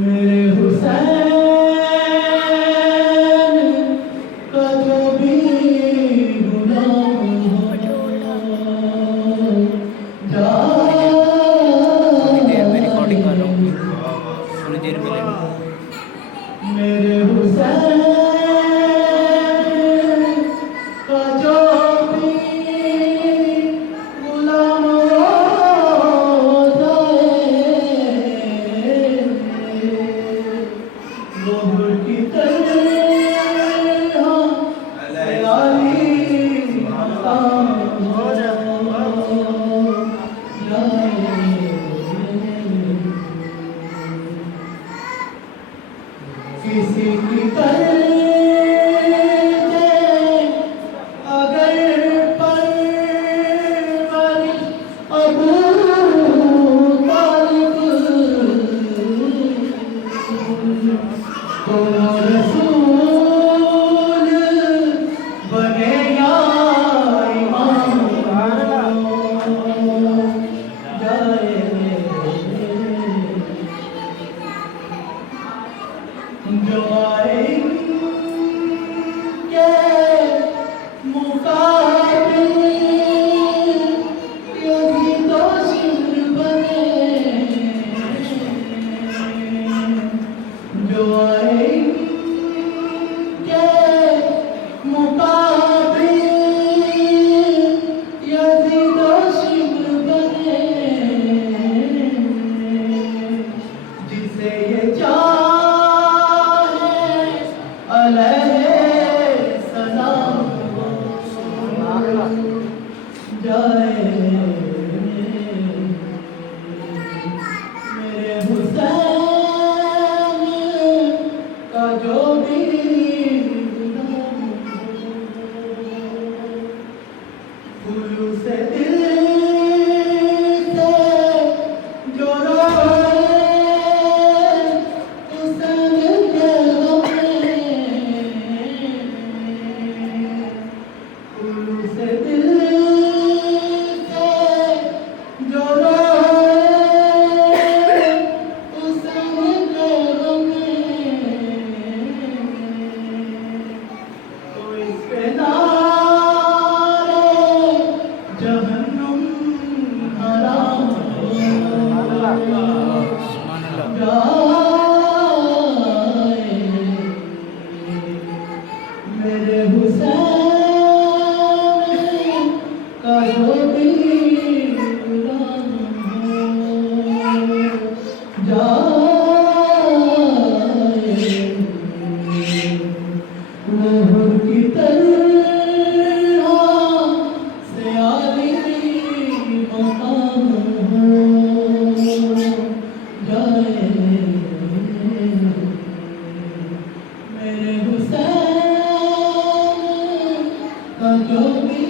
मेरे हुसैन का जो भी गुलाम हो थोड़ी देर में रिकॉर्डिंग कर रहा हूँ, थोड़ी देर में लेना। मेरे हुसैन का जो भी गुलाम हो जाए, ज़ोहर की तरह अली मकाम हो किसी की तरह अगर परवरिश अबू तालिब तो रसूल बने या इमाम जाए जो आएंगे मुकाबिल यही तो शिर बने, जो आएंगे मुकाबिल यही तो शिर बने, जिसे ये सलाम जाए मेरे हुसैन का जो भी गुलाम फूलों से दिल से जो रोए हुसैन के गम फूलों से दिल से जो रोए हुसैन के गम तो इस पे नारे जहन्नुम हराम जाए मेरे हुसैन का जो भी गुलाम हो जाए ज़ोहर की तरह से आली मकाम हो जाए मेरे हुसैन का जो भी